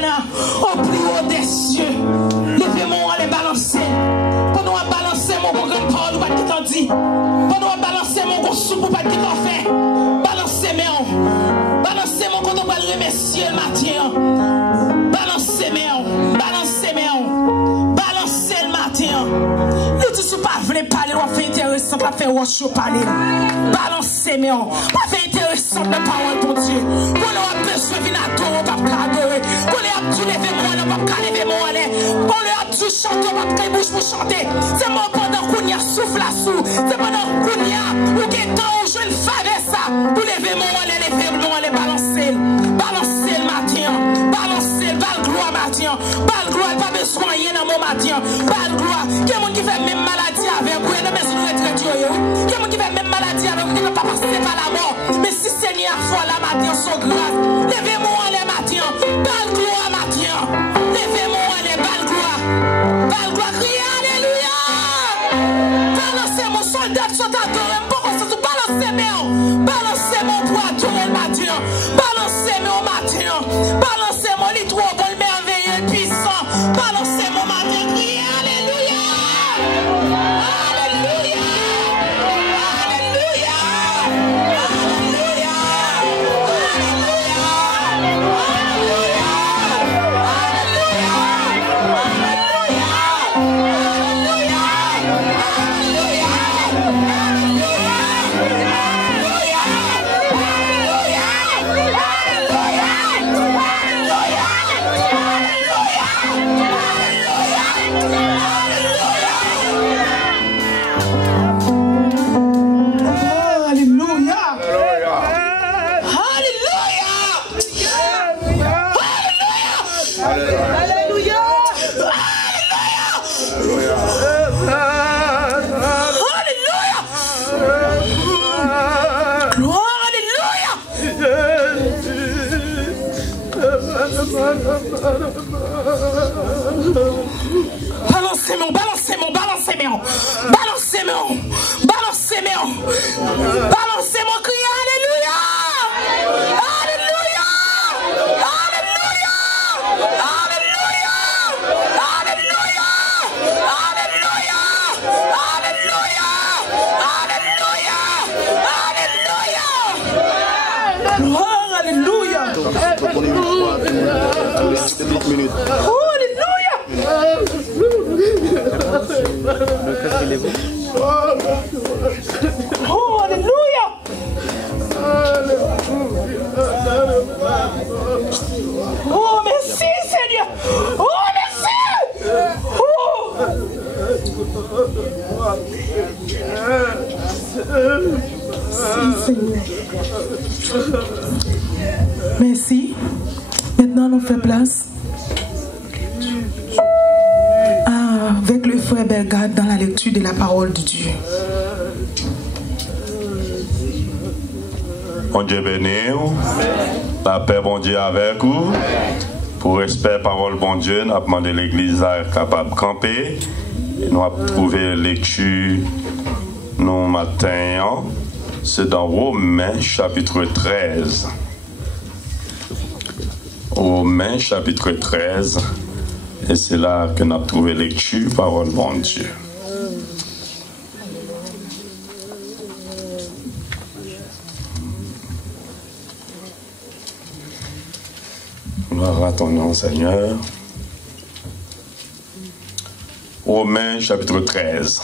matin au plus haut des cieux. Levez-moi les balancer. Pendant à balancer mon bon grand parole, pas de t'en dire. Pendant à balancer mon gros soupe, pas de t'en faire. Balancez mon. Balancez mon quand on va le remercier le matin. Balancez mon. Balancez mon. Balancez le matin. Ne dis pas vrai parler, on fait intéressant, on fait wash parler. Balancez mon. On fait intéressant de parole ton Dieu. Quand on a besoin de venir à toi, on va pas adorer. Quand on a dû lever mon, on va pas lever mon. Quand on a dû chanter, on va pas bouche pour chanter. C'est moi pendant qu'on y a souffle à sous. C'est pendant qu'on y a ou qu'il temps où je ne favais ça. Pour lever mon, lever mon, balancer. Balancer le matin. Balancer, bal gloire matin. Bal gloire, pas besoin de rien dans mon matin. Bal gloire. Il y a des gens qui font même maladie avec vous. Il y a des gens qui font même maladie avec vous. Qui ne peuvent pas passer par la mort. Mais si Seigneur fois la matin, son grâce. Levez-moi les matins. Bal gloire matin. Levez-moi les bal gloire. Bal gloire, criez alléluia. Balancez mon soldat, sont adorés. Balancez-moi. Balancez-moi pour adorer le matin. Balancez-moi au matin. Balancez-moi les trois bons merveilleux puissants. Balancez-moi au matin. Criez alléluia. Alléluia. Alléluia. Alléluia. Balancez-moi, balancez-moi, balancez-moi, balancez-moi, balancez-moi, balancez-moi, criez alléluia, alléluia, alléluia, alléluia, alléluia, alléluia, alléluia, alléluia, gloire, alléluia. Donc on est une minutes. Oh, alléluia. Oh, merci, Seigneur. Oh, merci. Merci. Maintenant, on fait place avec le frère Bellegarde dans la lecture de la parole de Dieu. Bon Dieu béni, la paix bon Dieu avec vous. Pour respect parole bon Dieu, nous avons demandé l'église à être capable de camper. Et nous avons trouvé lecture nous matin. C'est dans Romains chapitre 13. Romains chapitre 13. Et c'est là que nous avons trouvé lecture, parole bon Dieu. Gloire à ton nom, Seigneur. Romains chapitre 13.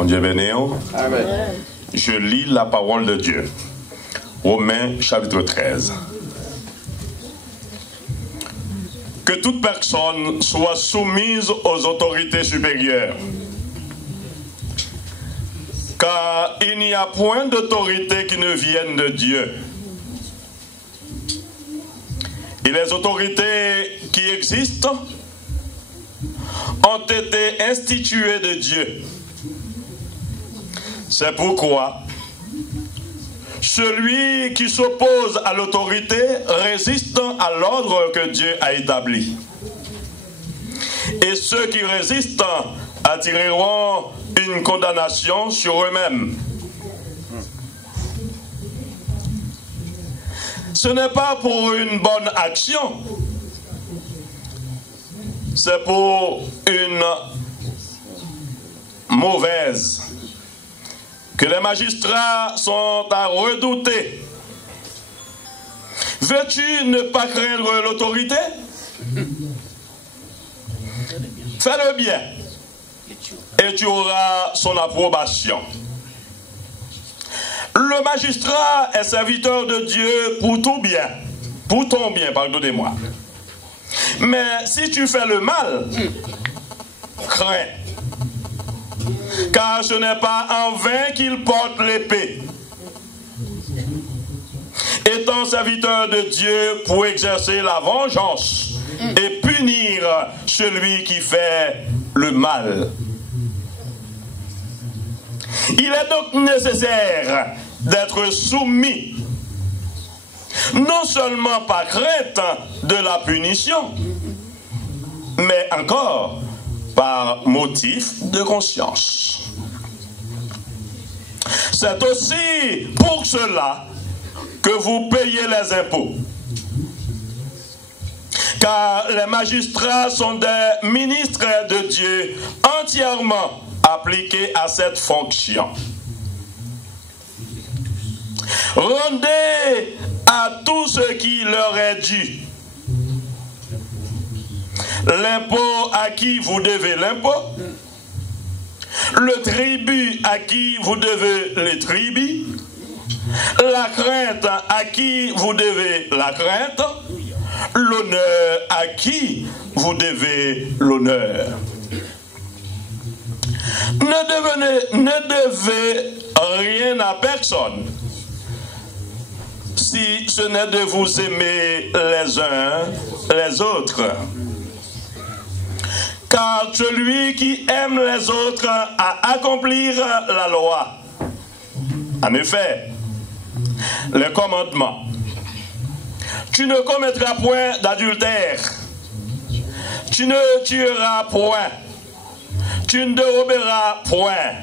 Mon Dieu béni. Amen. Je lis la parole de Dieu. Romains chapitre 13. Que toute personne soit soumise aux autorités supérieures. Car il n'y a point d'autorité qui ne vienne de Dieu. Et les autorités qui existent ont été instituées de Dieu. C'est pourquoi celui qui s'oppose à l'autorité résiste à l'ordre que Dieu a établi. et ceux qui résistent attireront une condamnation sur eux-mêmes. Ce n'est pas pour une bonne action, c'est pour une mauvaise que les magistrats sont à redouter. Veux-tu ne pas craindre l'autorité? Fais le bien et tu auras son approbation. Le magistrat est serviteur de Dieu pour tout bien, pour ton bien, pardonnez-moi. Mais si tu fais le mal, crains. Car ce n'est pas en vain qu'il porte l'épée. Étant serviteur de Dieu pour exercer la vengeance et punir celui qui fait le mal. Il est donc nécessaire d'être soumis, non seulement par crainte de la punition, mais encore par motif de conscience. C'est aussi pour cela que vous payez les impôts. Car les magistrats sont des ministres de Dieu entièrement appliqués à cette fonction. Rendez à tout ce qui leur est dû. L'impôt à qui vous devez l'impôt, le tribut à qui vous devez le tribut, la crainte à qui vous devez la crainte, l'honneur à qui vous devez l'honneur. Ne devez rien à personne, si ce n'est de vous aimer les uns les autres. Car celui qui aime les autres a accompli la loi. En effet, les commandements. Tu ne commettras point d'adultère. Tu ne tueras point. Tu ne déroberas point.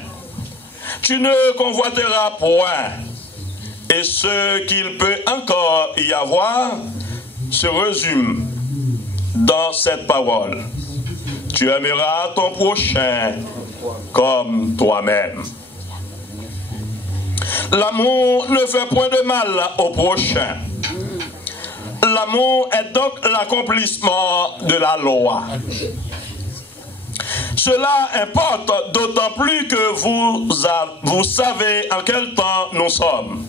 Tu ne convoiteras point. Et ce qu'il peut encore y avoir se résume dans cette parole. Tu aimeras ton prochain comme toi-même. L'amour ne fait point de mal au prochain. L'amour est donc l'accomplissement de la loi. Cela importe d'autant plus que vous savez en quel temps nous sommes.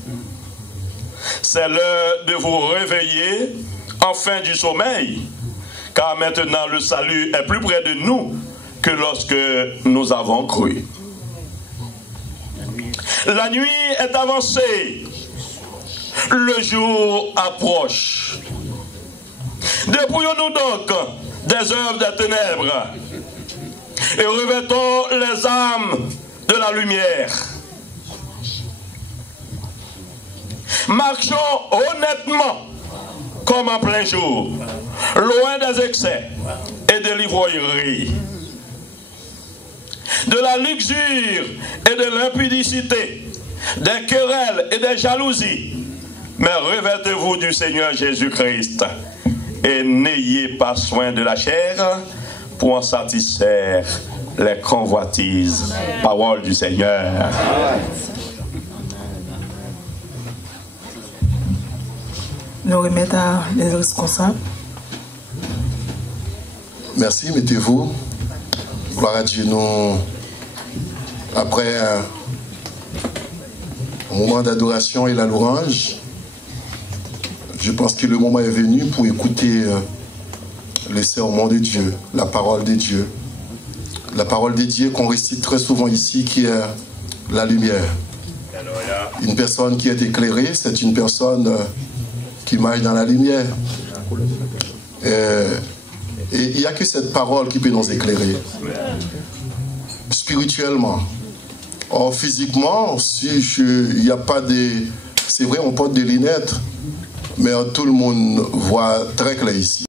C'est l'heure de vous réveiller enfin du sommeil, car maintenant le salut est plus près de nous que lorsque nous avons cru. La nuit est avancée, le jour approche. Dépouillons-nous donc des œuvres des ténèbres et revêtons les armes de la lumière. Marchons honnêtement comme en plein jour, loin des excès et de l'ivrognerie, de la luxure et de l'impudicité, des querelles et des jalousies. Mais revêtez-vous du Seigneur Jésus-Christ et n'ayez pas soin de la chair pour en satisfaire les convoitises. Parole du Seigneur. Nous remettons à les responsables. Merci, mettez-vous. Gloire à Dieu. Nous, après un moment d'adoration et la louange, je pense que le moment est venu pour écouter le sermon de Dieu, la parole de Dieu. La parole de Dieu qu'on récite très souvent ici, qui est la lumière. Une personne qui est éclairée, c'est une personne qui marche dans la lumière. Et il n'y a que cette parole qui peut nous éclairer. Spirituellement. Or, physiquement, il n'y a pas de... C'est vrai, on porte des lunettes, mais tout le monde voit très clair ici.